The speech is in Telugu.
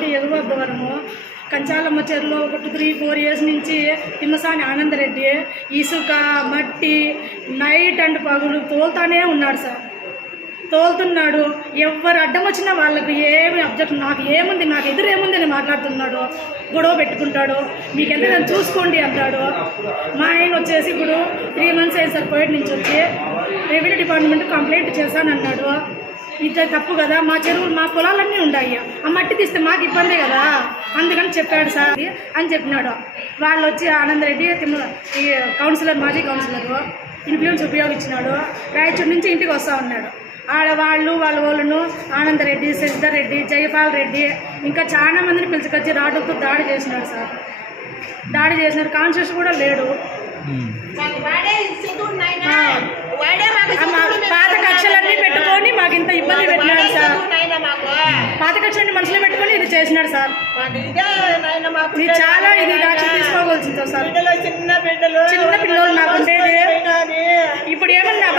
ఒకటి ఎగువ భవనము కంచాలమ్మ చెరువులో ఒక టూ త్రీ ఫోర్ ఇయర్స్ నుంచి తిమ్మసాని ఆనందరెడ్డి ఇసుక మట్టి నైట్ అండ్ పగులు తోలుతానే ఉన్నాడు సార్. తోలుతున్నాడు. ఎవరు అడ్డం వచ్చినా వాళ్ళకు ఏమి అబ్జెక్ట్ నాకు ఏముంది నాకు ఎదురు ఏముంది అని మాట్లాడుతున్నాడు. గొడవ పెట్టుకుంటాడు. మీకు ఎంత చూసుకోండి అంటాడు. మా ఆయన వచ్చేసి ఇప్పుడు త్రీ మంత్స్ అయింది సార్ కోవిడ్ నుంచి వచ్చి రెవెన్యూ డిపార్ట్మెంట్ కంప్లైంట్ చేశానన్నాడు. ఇది తప్పు కదా మా చెరువులు మా పొలాలన్నీ ఉన్నాయి ఆ మట్టి తీస్తే మాకు ఇబ్బందే కదా? అందుకని చెప్పాడు సార్ అది అని చెప్పినాడు. వాళ్ళు వచ్చి ఆనందరెడ్డి తిమ్మ ఈ కౌన్సిలర్ మాజీ కౌన్సిలర్ ఇన్ఫ్లుయెన్స్ ఉపయోగించినాడు. రాయచూరు నుంచి ఇంటికి వస్తా ఉన్నాడు. ఆడవాళ్ళు వాళ్ళ వాళ్ళను ఆనందరెడ్డి శశిధర్ రెడ్డి జయపాల్ రెడ్డి ఇంకా చాలా మందిని పిలుచుకొచ్చి రాడ్లతో దాడి చేసినాడు సార్. దాడి చేసినాడు. కాన్షియస్ కూడా లేడు వాడే చదువు నాయన ఆ. వాడే మాకు ఆ మా పాత కక్షలన్నీ పెట్టుకొని మాకు ఇంత ఇబ్బంది పెట్టినాడు సార్. పాత కక్షలన్నీ మనసులో పెట్టుకొని ఇది చేసినాడు సార్. ఇదే చాలా ఇది యాక్షన్ తీసుకోవాల్సింది సార్. చిన్న పిల్లలు నాకు. ఇప్పుడు ఏమన్నా